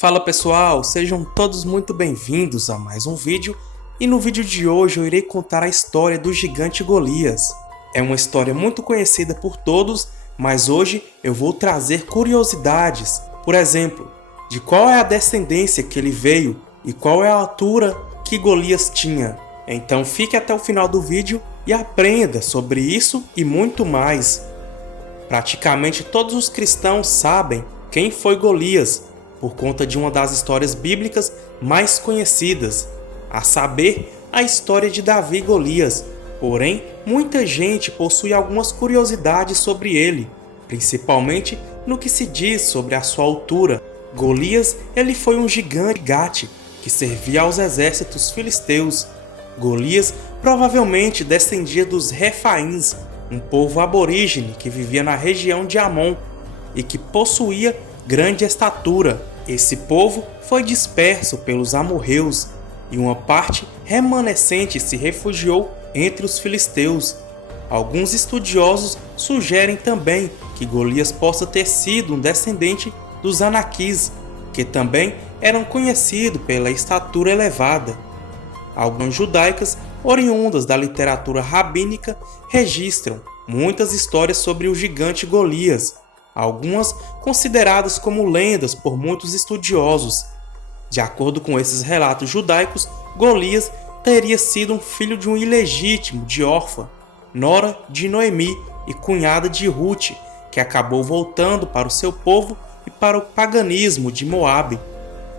Fala pessoal, sejam todos muito bem-vindos a mais um vídeo e no vídeo de hoje eu irei contar a história do gigante Golias. É uma história muito conhecida por todos, mas hoje eu vou trazer curiosidades, por exemplo, de qual é a descendência que ele veio e qual é a altura que Golias tinha. Então fique até o final do vídeo e aprenda sobre isso e muito mais. Praticamente todos os cristãos sabem quem foi Golias, por conta de uma das histórias bíblicas mais conhecidas, a saber, a história de Davi e Golias. Porém, muita gente possui algumas curiosidades sobre ele, principalmente no que se diz sobre a sua altura. Golias, ele foi um gigante que servia aos exércitos filisteus. Golias provavelmente descendia dos Refaíns, um povo aborígene que vivia na região de Amon e que possuía grande estatura. Esse povo foi disperso pelos amorreus e uma parte remanescente se refugiou entre os filisteus. Alguns estudiosos sugerem também que Golias possa ter sido um descendente dos Anaquis, que também eram conhecidos pela estatura elevada. Algumas judaicas, oriundas da literatura rabínica, registram muitas histórias sobre o gigante Golias, algumas consideradas como lendas por muitos estudiosos. De acordo com esses relatos judaicos, Golias teria sido um filho de um ilegítimo de Orfa, nora de Noemi e cunhada de Ruth, que acabou voltando para o seu povo e para o paganismo de Moabe.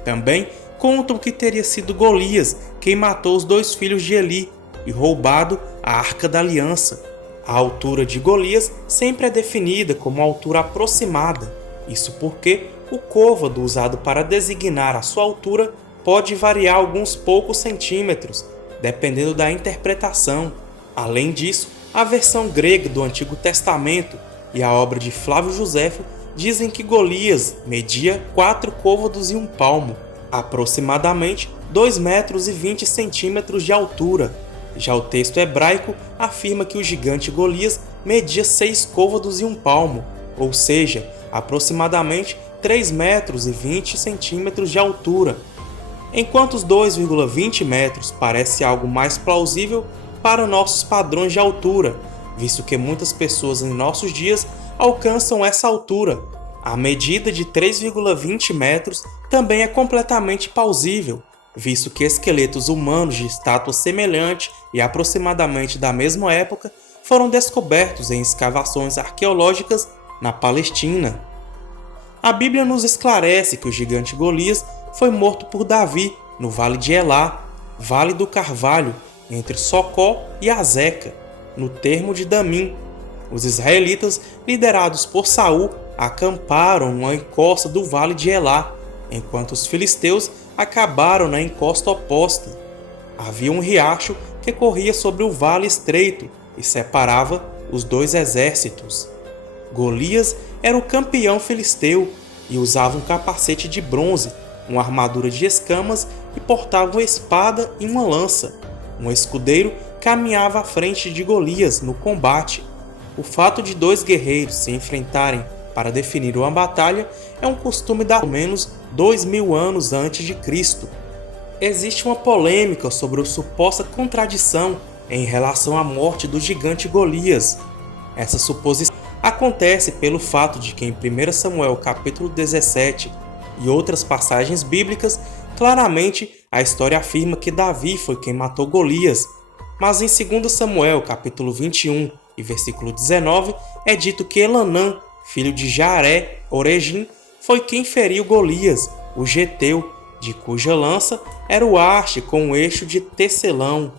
Também contam que teria sido Golias quem matou os dois filhos de Eli e roubado a Arca da Aliança. A altura de Golias sempre é definida como altura aproximada, isso porque o côvado usado para designar a sua altura pode variar alguns poucos centímetros, dependendo da interpretação. Além disso, a versão grega do Antigo Testamento e a obra de Flávio Joséfo dizem que Golias media 4 côvados e 1 palmo, aproximadamente 2 metros e 20 centímetros de altura. Já o texto hebraico afirma que o gigante Golias media 6 côvados e 1 palmo, ou seja, aproximadamente 3 metros e 20 centímetros de altura, enquanto os 2,20 metros parece algo mais plausível para nossos padrões de altura, visto que muitas pessoas em nossos dias alcançam essa altura. A medida de 3,20 metros também é completamente plausível, visto que esqueletos humanos de estátua semelhante e aproximadamente da mesma época foram descobertos em escavações arqueológicas na Palestina. A Bíblia nos esclarece que o gigante Golias foi morto por Davi no Vale de Elá, Vale do Carvalho, entre Socó e Azeca, no termo de Damim. Os israelitas, liderados por Saul, acamparam numa encosta do Vale de Elá, enquanto os filisteus acabaram na encosta oposta. Havia um riacho que corria sobre o vale estreito e separava os dois exércitos. Golias era o campeão filisteu e usava um capacete de bronze, uma armadura de escamas e portava uma espada e uma lança. Um escudeiro caminhava à frente de Golias no combate. O fato de dois guerreiros se enfrentarem para definir uma batalha é um costume de ao menos 2000 anos antes de Cristo. Existe uma polêmica sobre a suposta contradição em relação à morte do gigante Golias. Essa suposição acontece pelo fato de que em 1 Samuel capítulo 17 e outras passagens bíblicas, claramente a história afirma que Davi foi quem matou Golias, mas em 2 Samuel capítulo 21 e versículo 19 é dito que Elanã, filho de Jaré, Oregim, foi quem feriu Golias, o geteu, de cuja lança era o haste com o eixo de tecelão.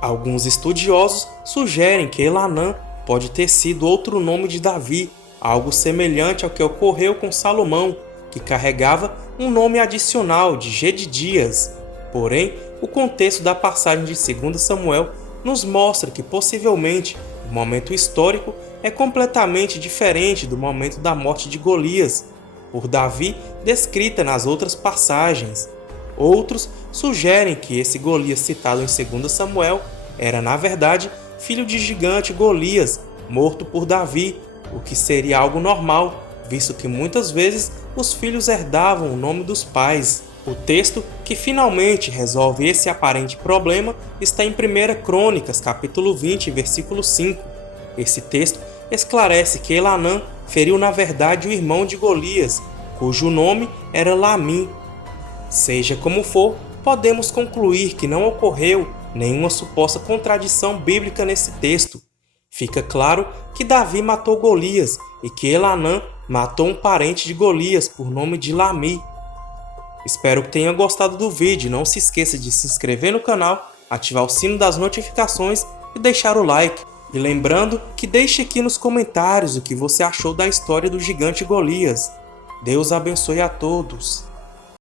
Alguns estudiosos sugerem que Elanã pode ter sido outro nome de Davi, algo semelhante ao que ocorreu com Salomão, que carregava um nome adicional de Gedidias. Porém, o contexto da passagem de 2 Samuel nos mostra que possivelmente o momento histórico é completamente diferente do momento da morte de Golias, por Davi descrita nas outras passagens. Outros sugerem que esse Golias citado em 2 Samuel era, na verdade, filho de gigante Golias, morto por Davi, o que seria algo normal, visto que muitas vezes os filhos herdavam o nome dos pais. O texto que finalmente resolve esse aparente problema está em 1 Crônicas, capítulo 20, versículo 5. Esse texto esclarece que Elanã feriu na verdade o irmão de Golias, cujo nome era Lamim. Seja como for, podemos concluir que não ocorreu nenhuma suposta contradição bíblica nesse texto. Fica claro que Davi matou Golias e que Elanã matou um parente de Golias por nome de Lami. Espero que tenha gostado do vídeo. Não se esqueça de se inscrever no canal, ativar o sino das notificações e deixar o like. E lembrando que deixe aqui nos comentários o que você achou da história do gigante Golias. Deus abençoe a todos.